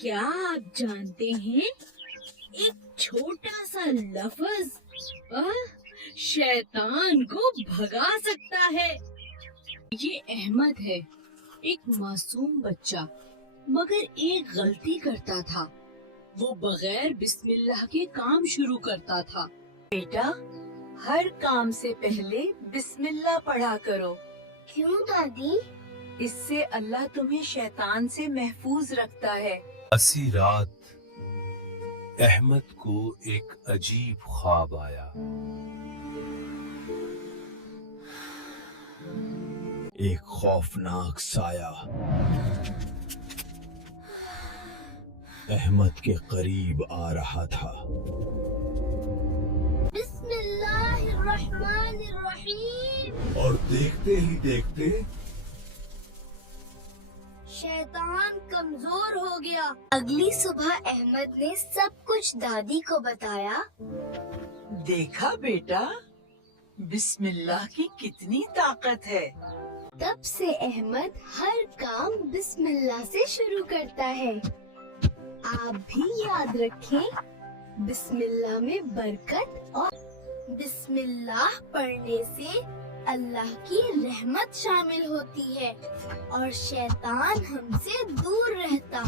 क्या आप जानते हैं एक छोटा सा लफ्ज शैतान को भगा सकता है। ये अहमद है, एक मासूम बच्चा, मगर एक गलती करता था। वो बगैर बिस्मिल्लाह के काम शुरू करता था। बेटा, हर काम से पहले बिस्मिल्लाह पढ़ा करो। क्यों दादी? इससे अल्लाह तुम्हें शैतान से महफूज रखता है। ऐसी रात अहमद को एक अजीब ख्वाब आया। एक खौफनाक साया अहमद के करीब आ रहा था। बिस्मिल्लाहिर्रहमानिर्रहीम। और देखते ही देखते शैतान कमजोर हो गया। अगली सुबह अहमद ने सब कुछ दादी को बताया। देखा बेटा, बिस्मिल्लाह की कितनी ताकत है। तब से अहमद हर काम बिस्मिल्लाह से शुरू करता है। आप भी याद रखें, बिस्मिल्लाह में बरकत और बिस्मिल्लाह पढ़ने से अल्लाह की रहमत शामिल होती है और शैतान हमसे दूर रहता।